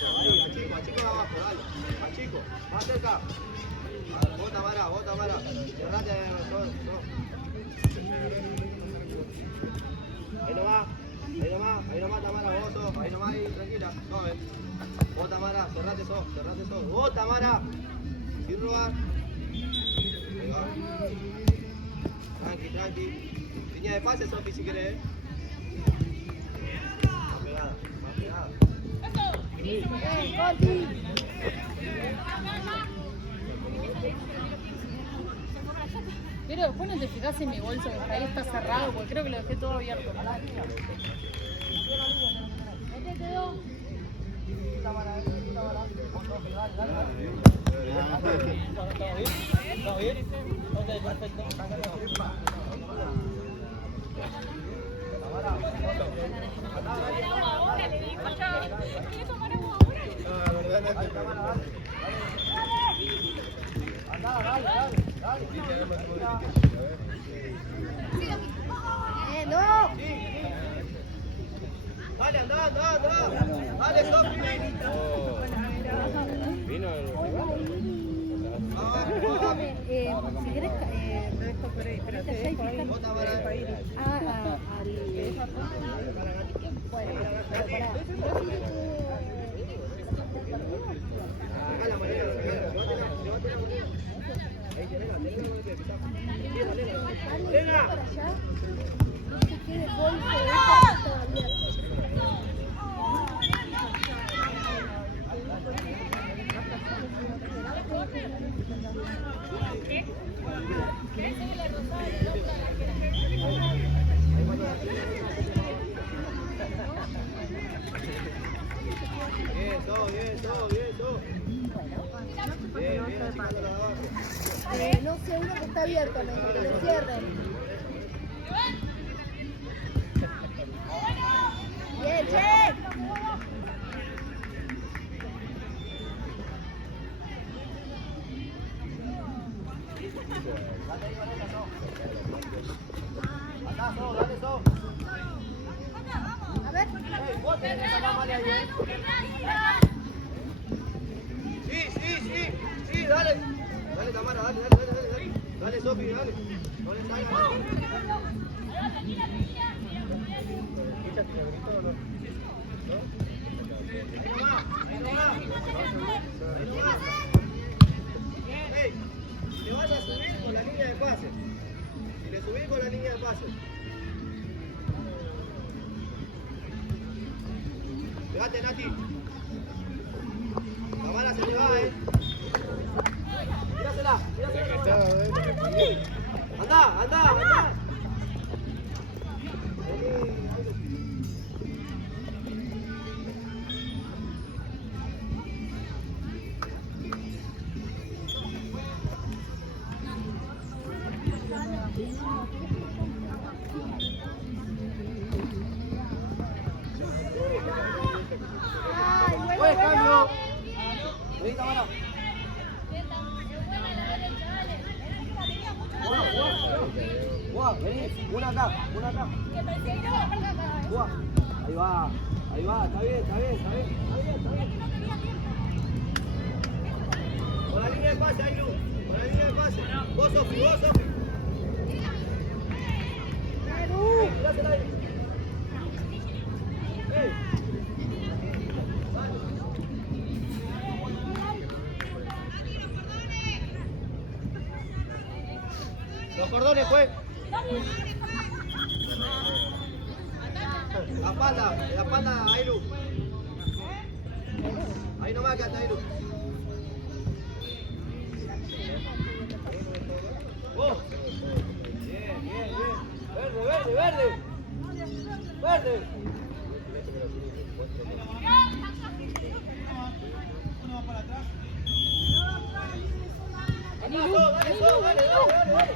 Ahí, achico abajo, dale. Achico, más cerca. Vos Tamara. Cerrate, Ahí nomás, Tamara, vos sos. Ahí nomás, ahí, tranquila. Vos Tamara, cerrate sos. Vos Tamara. Sin robar. Ahí va. Tranqui. Línea de pase, Sofi, si querés. Más pegada. Pero después no te fijas en mi bolso, que ahí está cerrado, porque creo que lo dejé todo abierto. ¿Dónde quedó? ¿Estamos bien? Ok, perfecto. Ahora le dijo yo. ¿Qué tomaremos ahora? ¡No! Dale, anda. Dale, Sofi. Vino el rival. Si querés, no está por ahí, pero te dejo ahí. No sé, uno que está abierto, me dijo que lo cierren. Bien, che. A ver. Sí, dale. Dale, Tamara, dale. Dale, Sofi, dale. No le salgas. Hey, te vas a subir con la línea de pase. Si le subís con la línea de pase. Pegate, Nati. Tamara se le va, Mírasela. Anda. Buen cambio. Vení, Tamara. Vení, una acá. Ahí va, está bien. Con la línea de pase, Ailu. Vos, Sofi. Mirásela ahí. Los cordones, pues. La espalda, Ailu. Ahí nomás quédate, Ailu. Oh. Bien. Verde. Uno va para atrás. Dale.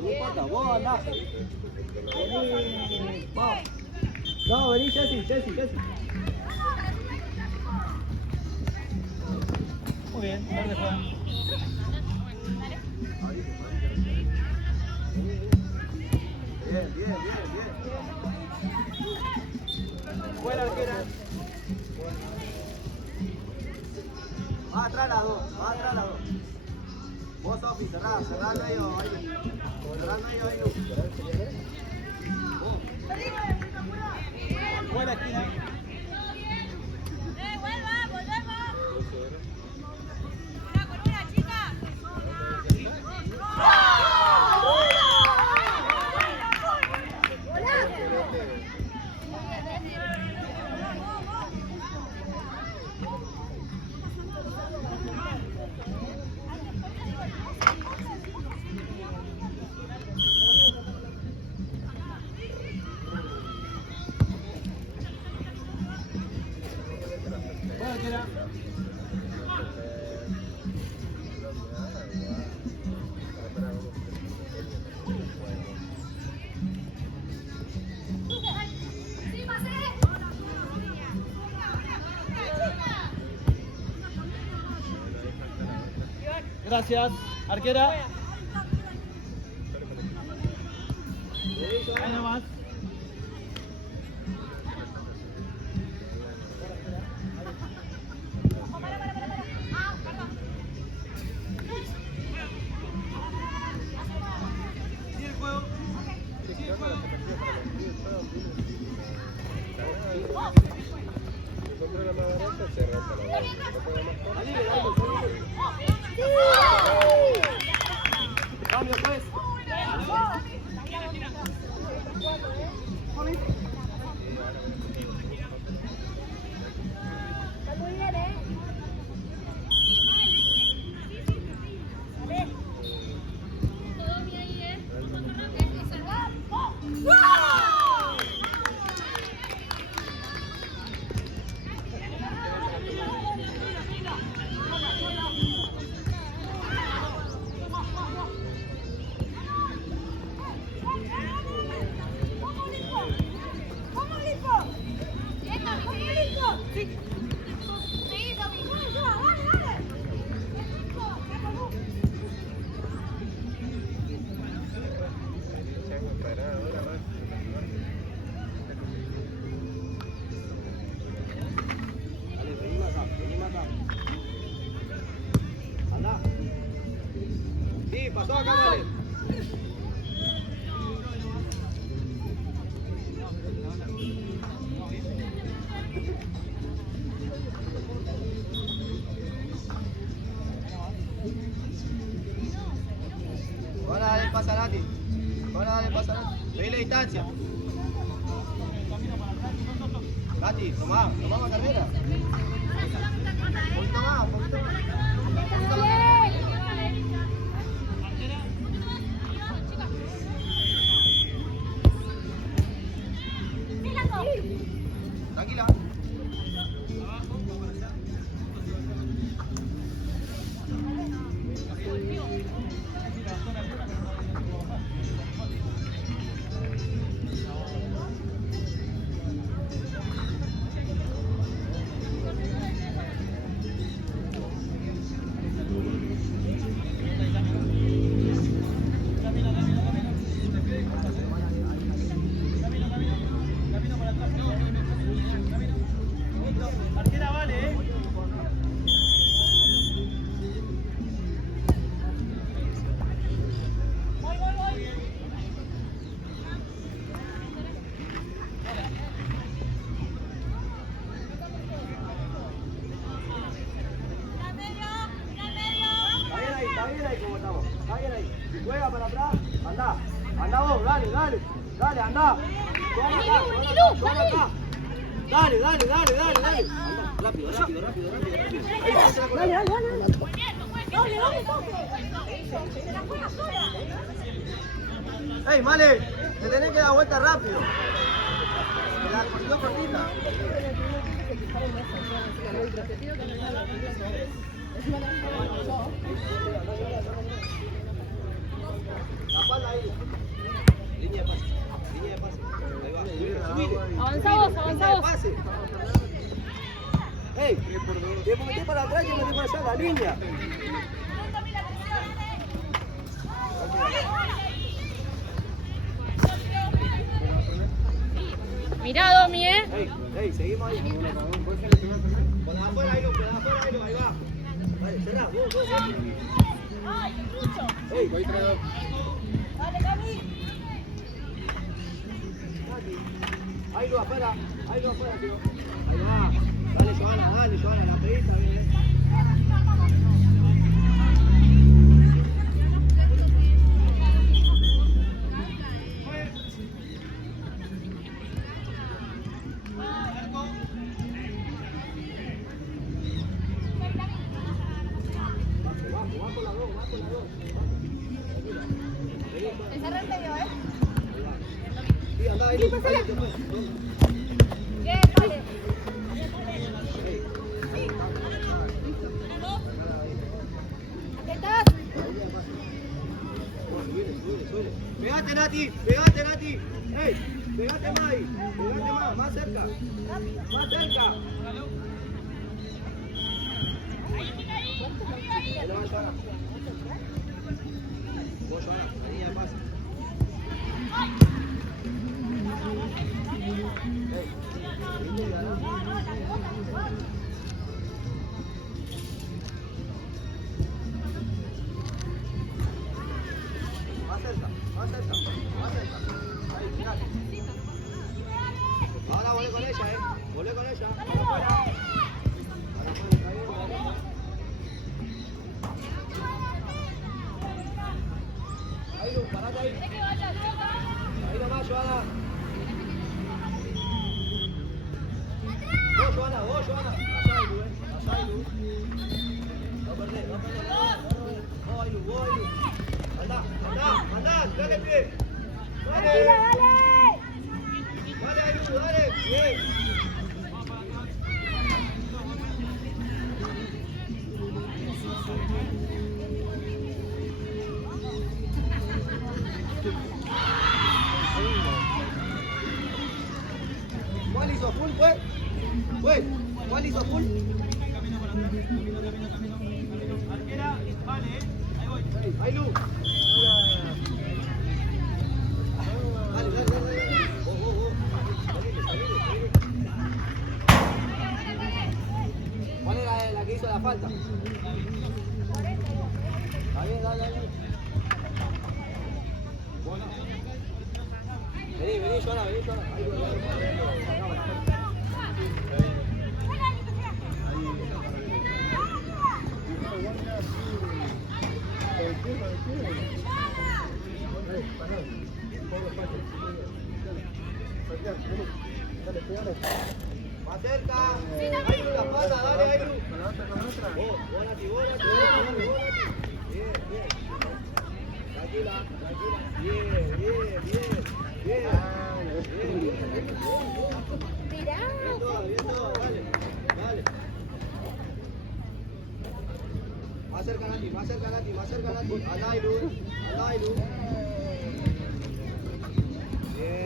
No importa, vos andás. Vamos. No, vení, Jessy. Muy bien, verde juega. Bien, bien, bien, bien. Buena arquera. Más atrás las dos, más atrás las dos. Vos, Sofi, cerrá el medio, ahí. Cerrá el medio, ahí, Lu. Buena esquina. Buena arquera. Gracias, arquera. Ahí nomás. Cambio, pues. Anda. Sí, pasó acá, vale. Ahora dale el pase a Nati. Ahora dale el pase a Nati. Pedile distancia. Nati, tomá más carrera. Un poquito más, un poquito más. Tranquila. Arquera vale, Está bien ahí como estamos. Está bien ahí. Si juega para atrás, anda. Anda vos, dale, dale. Dale, anda. Toma acá, toma acá. Dale, dale, dale, dale, dale. Anda, rápido, rápido, rápido, rápido, rápido. Ahí está, dale, dale, dale. ¡Ey, Male! Te tenés que dar vuelta rápido. La cortó cortita. La espalda ahí. Línea de pase. Línea de pase. Ahí va. Subile. Avanzamos, Línea de avanzamos. pase. ¡Ey! Te metí para atrás y metí para allá la línea. Mirá, Domi, Ey, seguimos ahí. Por afuera, ahí va. Vale, cerrá, vos. Ey, ahí lo afuera, tío. Ahí va. Dale, Joana, la pedita, bien. Va con la dos. Encerra el medio, ¿eh? Sí, andá ahí. Pásala. Después. Bien, vale. ¿Atentas? Sube. Pegate, Nati. Ey, pegate más ahí. Más cerca. Ahí lo va, Joana. Vos, Joana, ahí ya pasa. Más cerca. Ahí, mirate. Ahora volé con ella, Volé con ella. Ahora afuera, está bien. Ahí, Lu, parate ahí. Ahí nomás, Joana. Vos, Joana. Allá, Lu. No perdés. Vos, ahí, Lu. Andá, dale el pie. Dale, Lu, dale. Bien. ¿Cuál hizo full, fue? ¿Cuál hizo full? Arquera, vale, ahí voy. Ahí, Lu. Dale. Vos. Salile. ¿Cuál era la que hizo la falta? Está bien, dale. Vení, Joana. Ahí, más cerca. Ahí, Lu, la espalda, dale, ahí, Lu. Vos, Nati. Bien. Tranquila. Bien. Mirá. Bien todo, dale. Más cerca, Nati. Andá, Lu. Bien.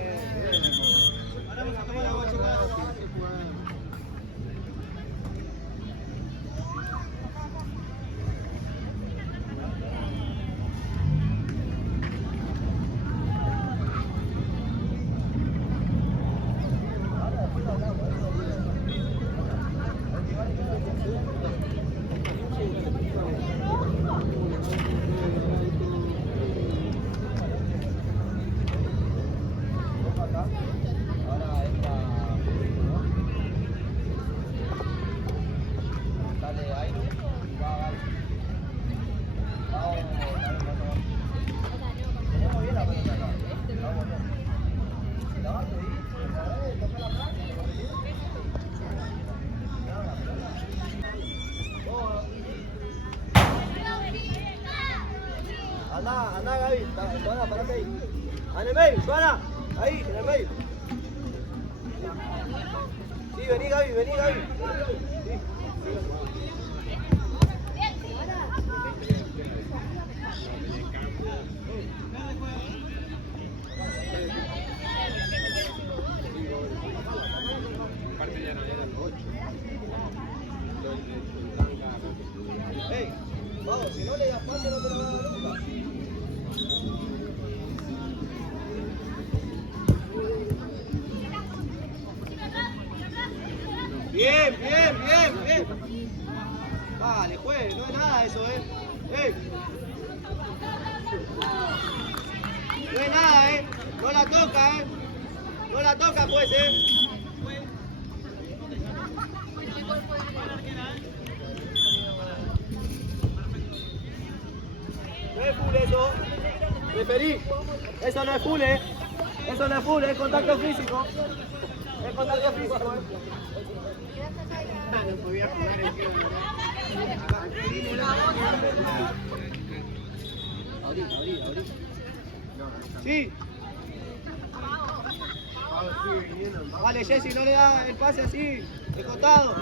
Andá, Gaby. Joana, parate ahí. En el medio, Joana. Ahí, en el medio. Sí, vení, Gaby. Sí. Ey, vamos, si no le das pase no te lo va a dar nunca. Bien, bien, bien, bien. Vale, juegue, no es nada eso, ¡Ey! No es nada, no la toca, no la toca, pues, No es full eso, referí, eso no es full, eso no es full, es contacto físico, es contacto físico, No podía jugar el tío. Sí. Vale, Jessy, no le da el pase así, de costado.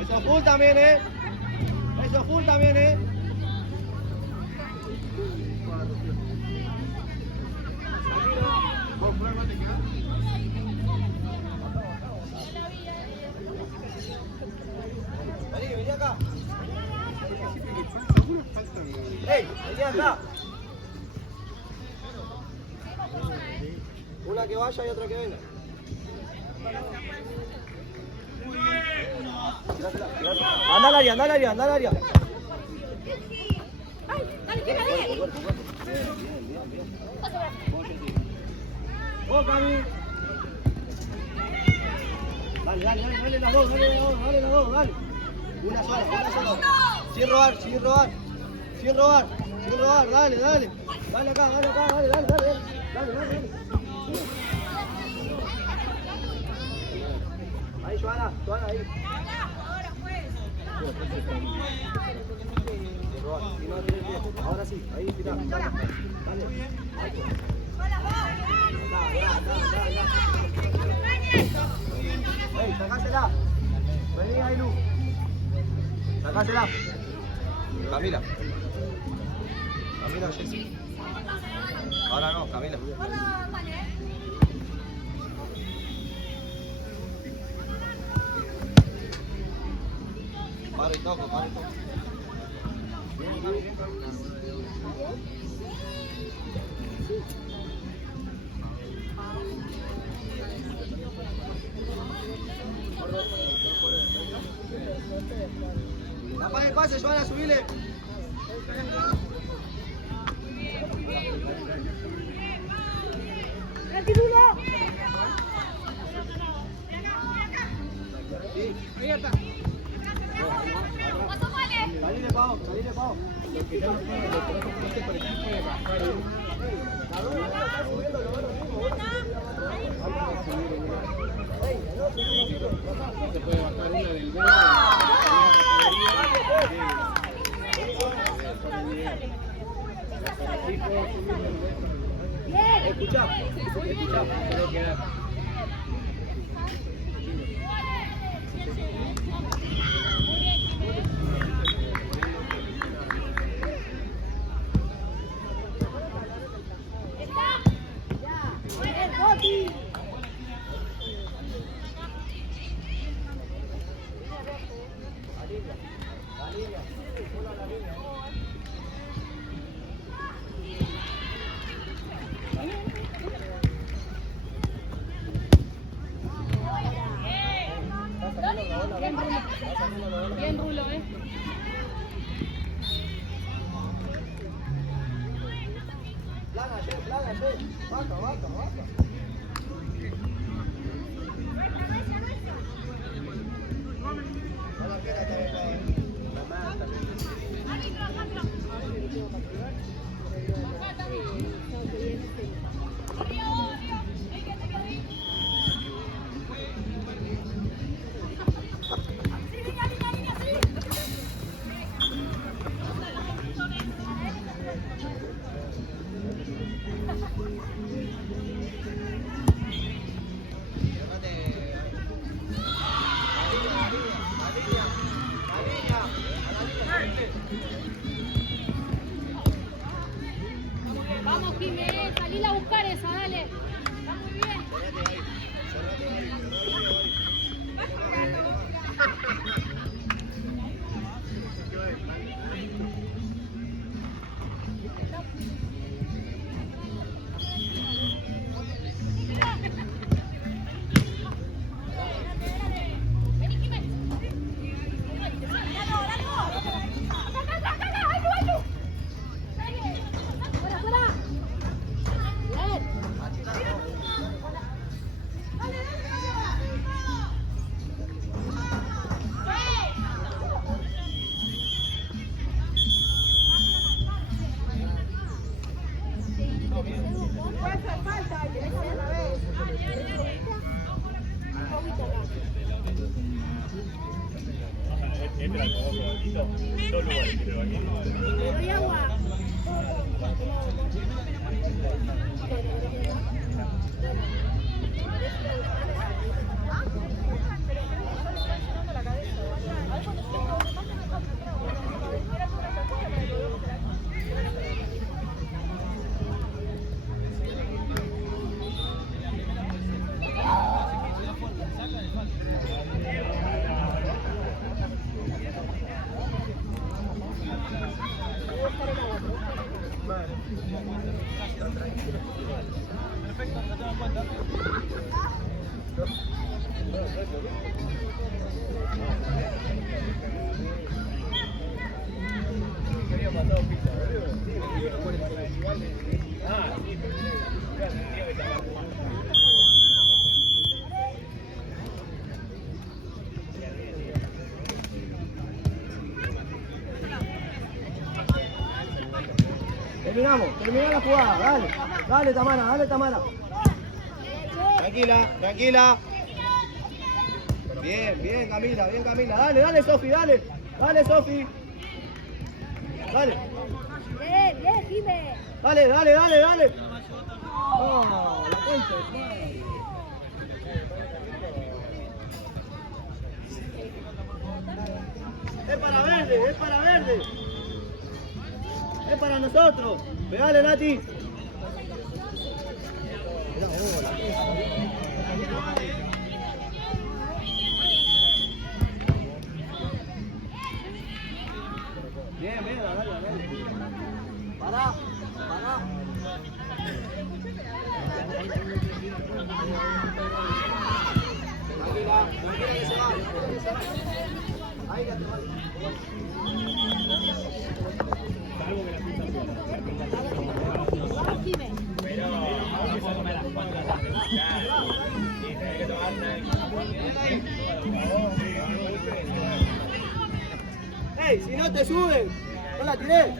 Eso full también, Eso full también, Vení, vení acá. ¡Ey! Vení acá. Una que vaya y otra que venga. Anda al área, anda al área, anda al área. ¡Oh, Cami! Dale, dale, dale, dale las dos, dale las dos, dale las dos, dale. Una sola, una sola. Sin robar, sin robar. Sin robar, sin robar, dale, dale. Dale acá, dale acá, dale, dale, dale. Dale, dale, dale. Ahí, Joana, Joana, ahí. Sin robar, si no tienes pie. Ahora sí, ahí, tira, dale. Dale. Ey, sacásela. Vení ahí, Lu. Sacásela. Camila. Camila, Jessy. Ahora no, Camila. Paro y toco, paro y toco. Tapar el pase, Joana, subile. Sí. Ahí está. Salile, Pau, salile, Pau. Lo que no tiene, lo que no se puede por equipo de bajar. La dos está subiendo, lo bueno mismo. No se puede bajar una del B. Escucha, escucha. Puede quedar. Bien, Rulo, Plana, vaca, vaca, vaca. Le doy agua. Termina la jugada, dale Tamara. Tranquila. Bien Camila, dale Sofi, dale Sofi. Dale. Bien, Jime. Dale. Oh, la concha de tu madre. Es para verde. Es para nosotros. Pegale, Nati. Bien, dale. Pará. Tranquila que se va. Ahí ya te va. ¡Ey! Si no te suben, no la tiré.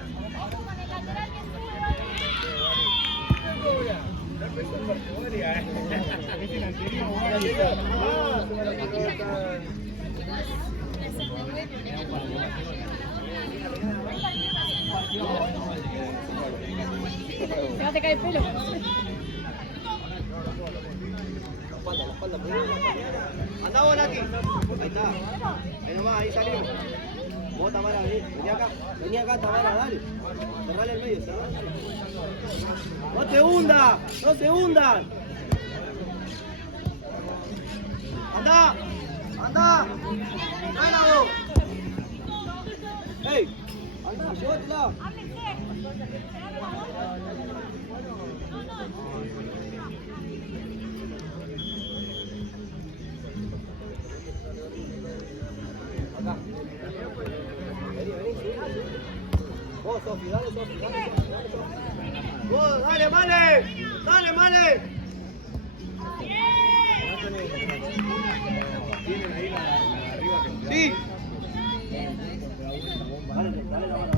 Se va a te caer el pelo. La espalda. Andá vos, Nati. Ahí está. Ahí nomás, ahí salimos. Vos, Tamara, vení acá, Tamara, dale. Cerrale el medio, cerrale. No se hundan. Andá. Dale vos. Ey, llévatela. Acá. Vení. Vos, Sofi, dale, Sofi. Vos, dale, Male. Tienen ahí la arriba que Sí. Dale, la mano.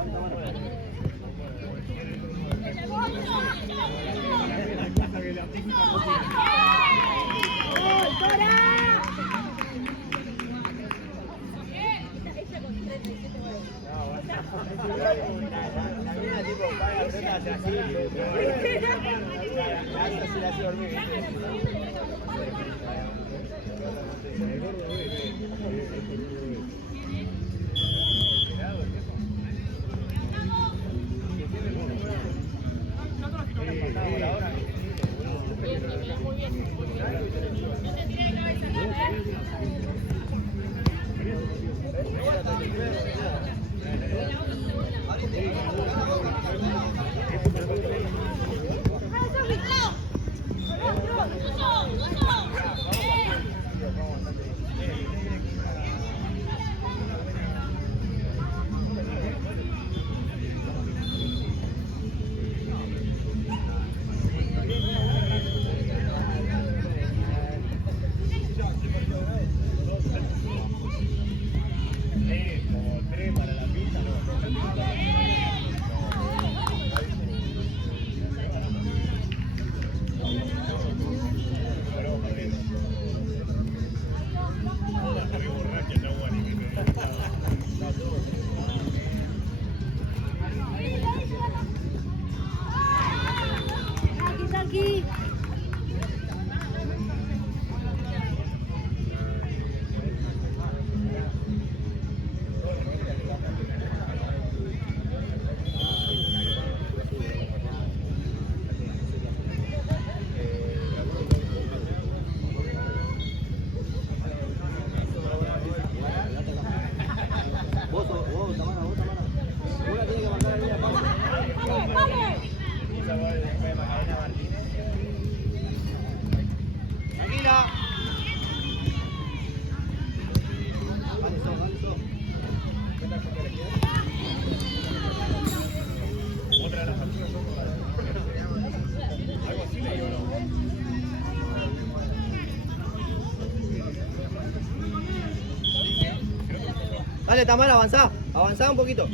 Dale, Tamara, avanzá. Avanzá un poquito.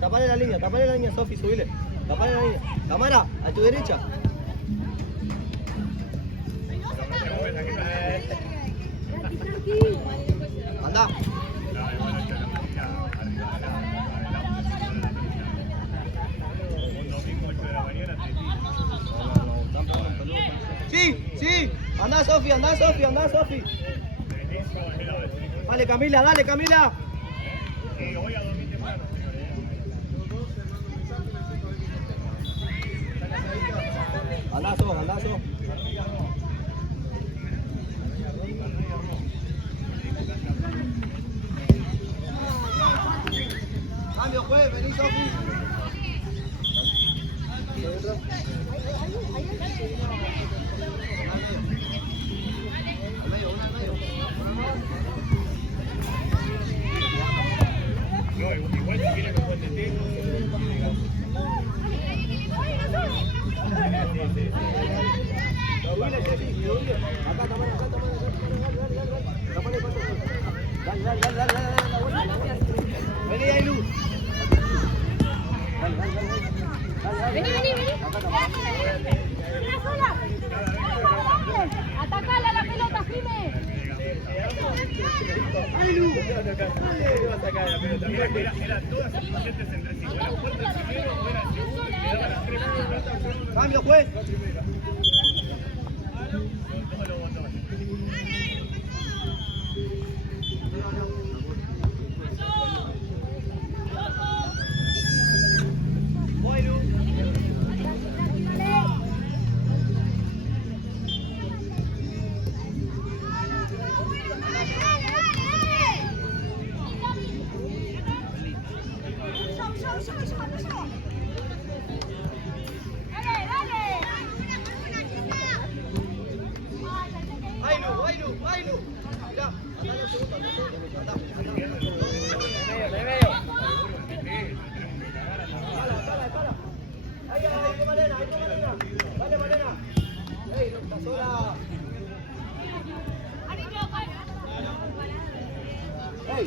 Tapale la línea, Sofi, subile. Tapale la línea. Tamara, a tu derecha. Andá. Sí, sí. Andá, Sofi, andá, Sofi, andá, Sofi. Dale, Camila, dale, Camila. Andazo, andazo. Cambio, juez, vení, Sofi. Al medio, una al medio. No, igual si quiere que cuente tiempo. Acá, Tamara, dale. Vení, Ailu. Vení. Atacala la pelota, Jimé. Eran todas eficientes entre sí. Era fuerte el primero, era el segundo y le daba las 3 minutos. Cambio, juez. Toma los botones. Ailu. Mirá, andá los segundos, andá. Espala. Ahí con Malena. Dale, Malena. Ey, no está sola. Ey.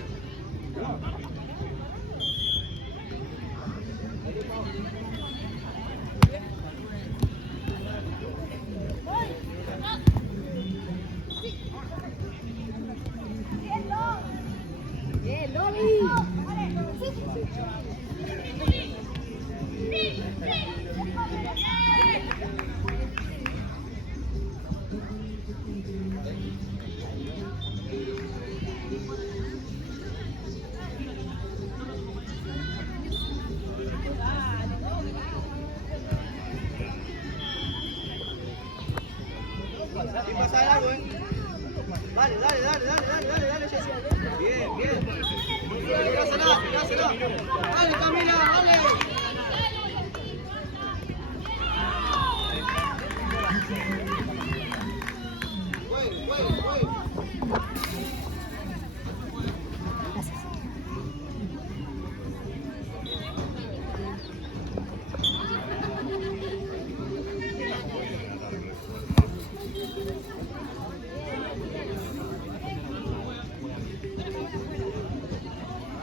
Y pasa algo, Dale, Jessy. Bien. Tirásela. Dale, Camila, dale. Güey.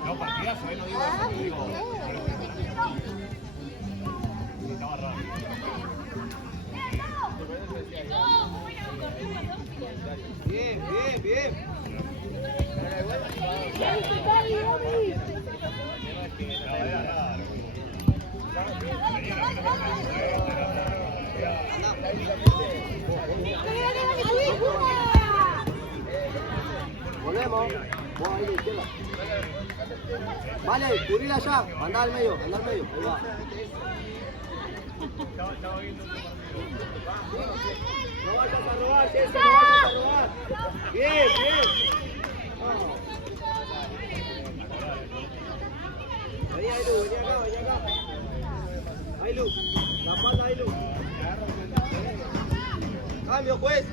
No, partidazo, no digo eso, digo. Estaba raro. Bien. Volvemos. Vos ahí a la izquierda. Vale, cubrila allá. Andá al medio. Ahí va. Estaba viendo. No vayas a robar, Jessy, no vayas a robar. Bien. Vamos. Vení, acá. Ailu, la pata, Ailu. Cambio, juez.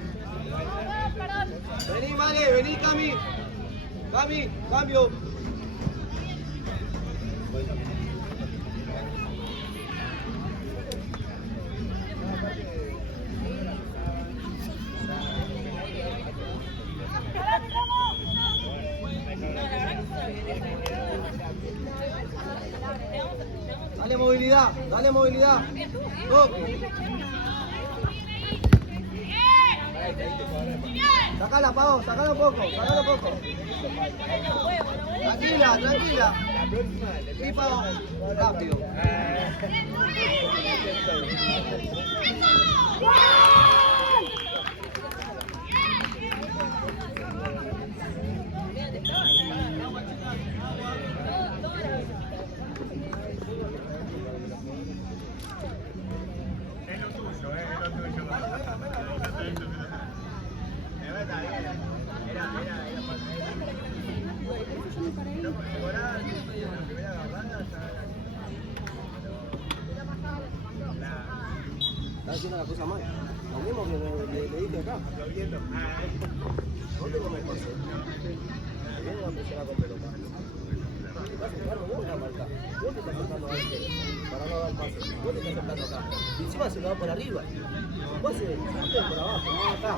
Vení, Male, vení, Cami, cambio. No, la verdad que está bien. Dale movilidad, dale movilidad. Toque. Sacala, Pau, sacala un poco, sacala un poco. Tranquila, tranquila. Sí, Pau, rápido. Es lo tuyo, es lo tuyo. Está haciendo la cosa mal. Lo mismo que le dije acá. No tengo mejor. Viene a presionar con pelota. Estás jugando vos la marca. Vos te estás saltando a este para no dar pase. Vos te estás saltando acá. Y encima se lo da por arriba. Vos se por abajo, no acá.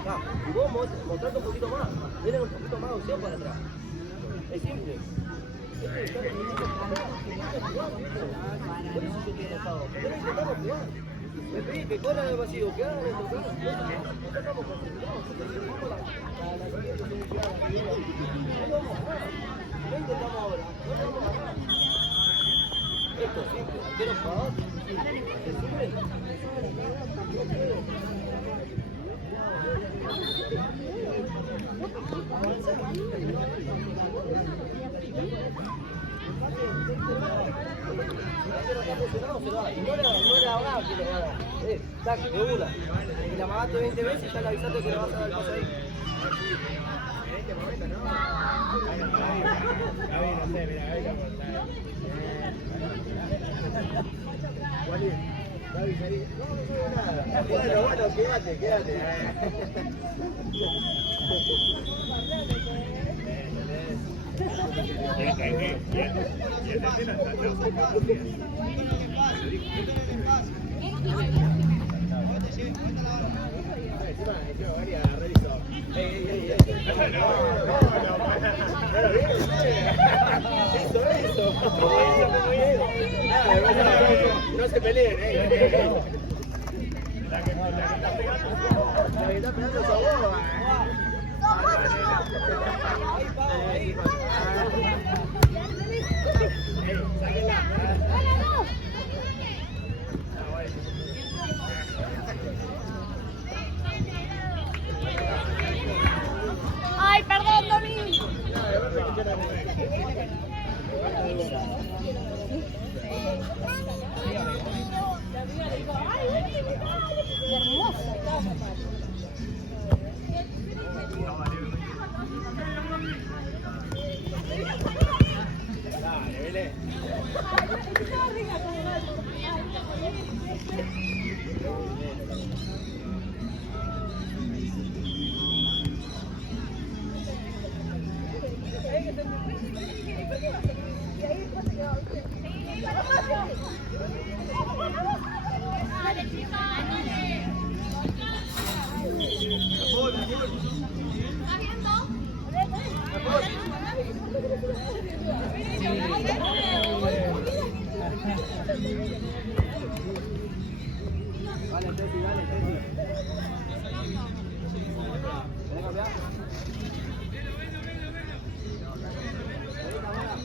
Acá. Y vos mostrando un poquito más. Denle un poquito más de opción para atrás. Es simple. Por eso yo estoy enojado. ¿Por qué no intentamos jugar? Me pedí que corran el vacío, que hagan esto, que hagan esto. No estamos concentrados, porque si vamos a la siguiente semifinal, la que viene, no lo vamos a ganar. No intentamos ahora, no lo vamos a ganar. Esto es simple, arquero jugador, es simple. No era ahora que le va a dar. Tac, de una. Y la amagaste 20 veces y ya le avisaste que le vas a dar el pase ahí. En este momento no. Gaby, no sé, mira, Gaby Gaby, salí. No nada. Bueno, quédate. No se peleen, La que está pegando esa boba. Ay, perdón, Domi. Dale, Belén. Dale, Teti, dale, Teti. ¿Querés cambiar?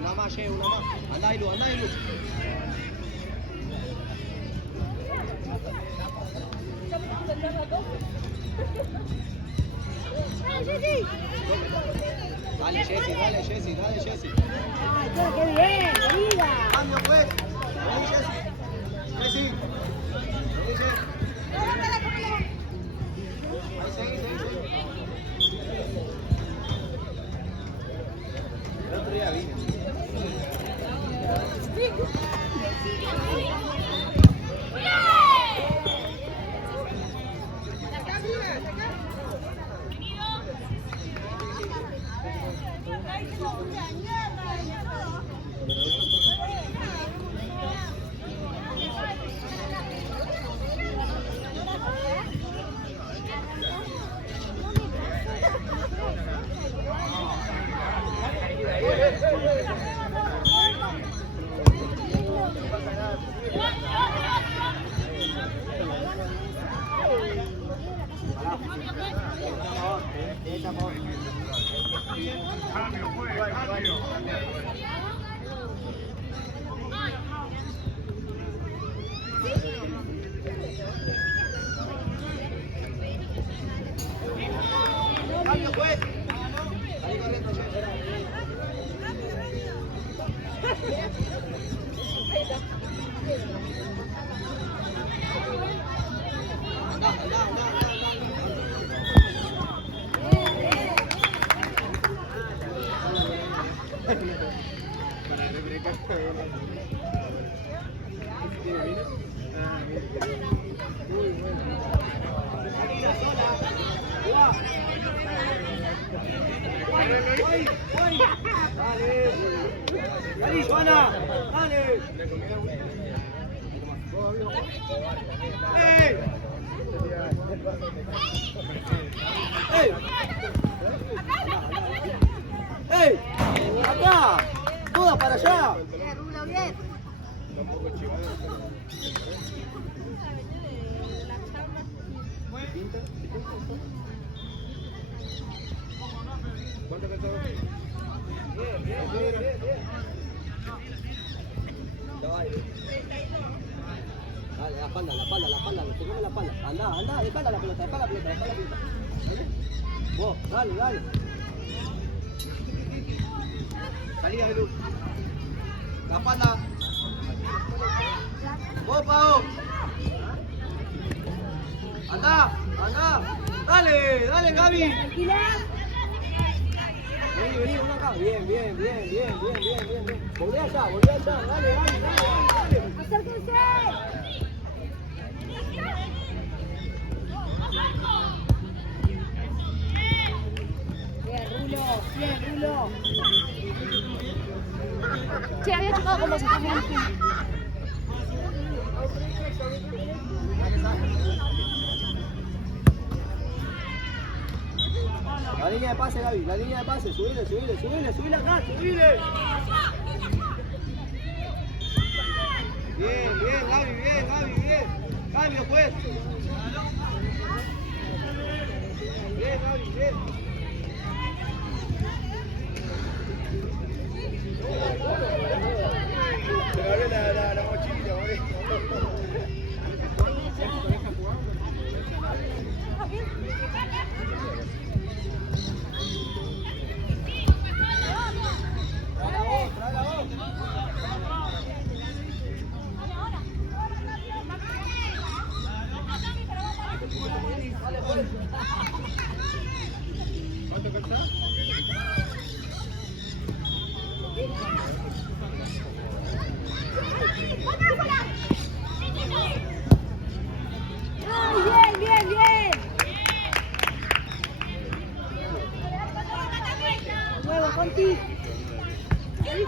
Una más, una más. Andá, Ilu, andá, Ilu. Dale, Jessy, dale, Jessy, dale, Jessy. ¡Ay, qué bien, querida! Cambio, pues. Vení, Jessy. Jessy. Vení, Jessy. Ahí, seguí, seguí, seguí. El otro día vine. Cambio, pues. Ahí corriendo, Dale, Joana, dale. ¡Ey! ¡Ey! ¡Ey! ¡Acá! ¡Todas para allá! Bien, Rulo, bien. Dale, la espalda, te come la espalda. Anda, dejala la pelota. Vos, dale. Salí a Belú. La espalda. Vos, Pau. Anda. Dale, Gaby. Vení, uno acá. Bien. Volvé allá, dale. ¡Acérquense! Bien, Rulo. Che, había chocado con vos. La línea de pase, Gaby, subile acá, subile. Bien, Gaby. Cambio, pues. Bien, Gaby, bien. Se me abrió la mochilita, Trae la voz. ¿Cuánto cuesta? Bien. Nuevo, Conti. Ahí.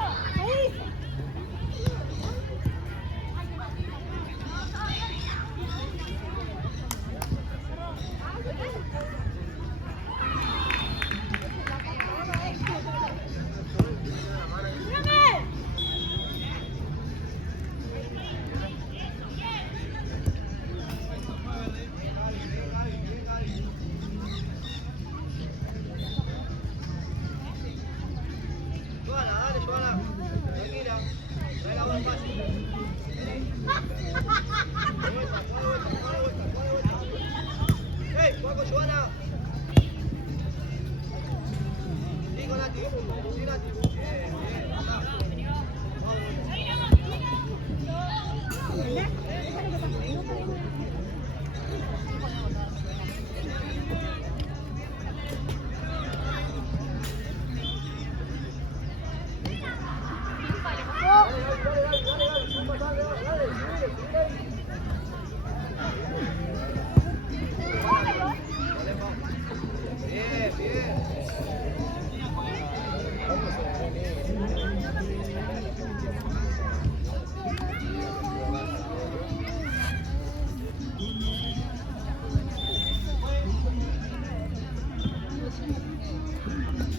Joana, tranquila, trae la bola fácil. ¡Ey, juega con Joana! Sí, con Nati. Bien, anda.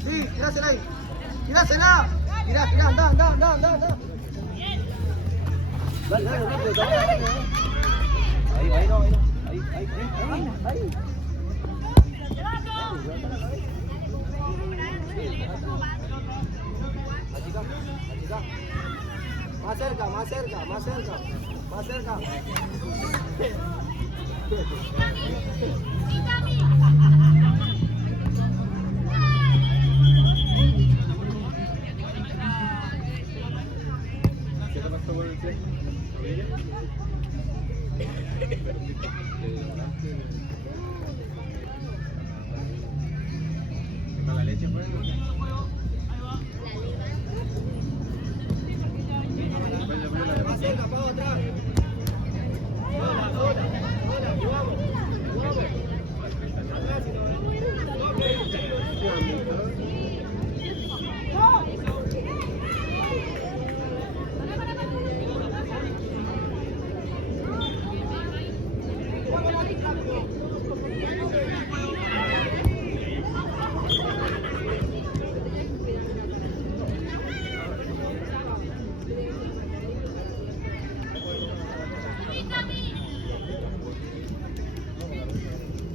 Sí, tirásela ahí. Tirásela. Tirá, anda. Dale, rápido, Ahí no. Ahí. Más cerca, más cerca. Más cerca. ¿Qué te pasó con el pie? ¿Rodilla? ¿Mala leche fue? Más cerca, Pau, atrás. Hola, jugamos. Atrás, si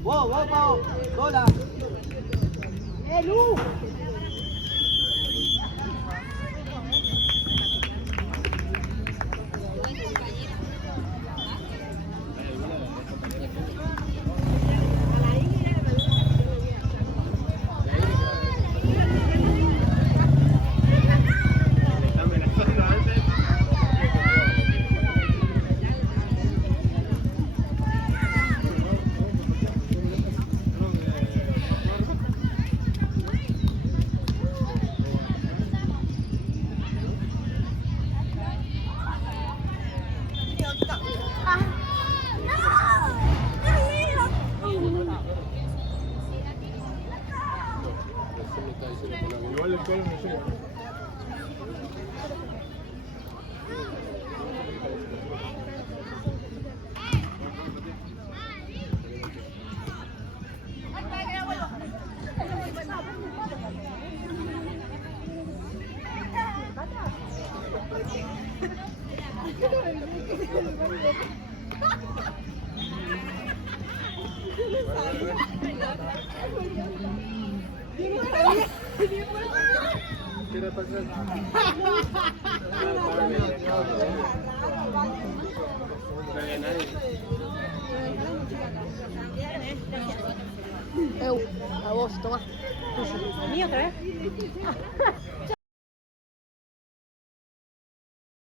vos, Pau, sola. Lu. Igual el colo no sube. ¿Quieres pasar? A vos, toma. ¿Mío otra vez?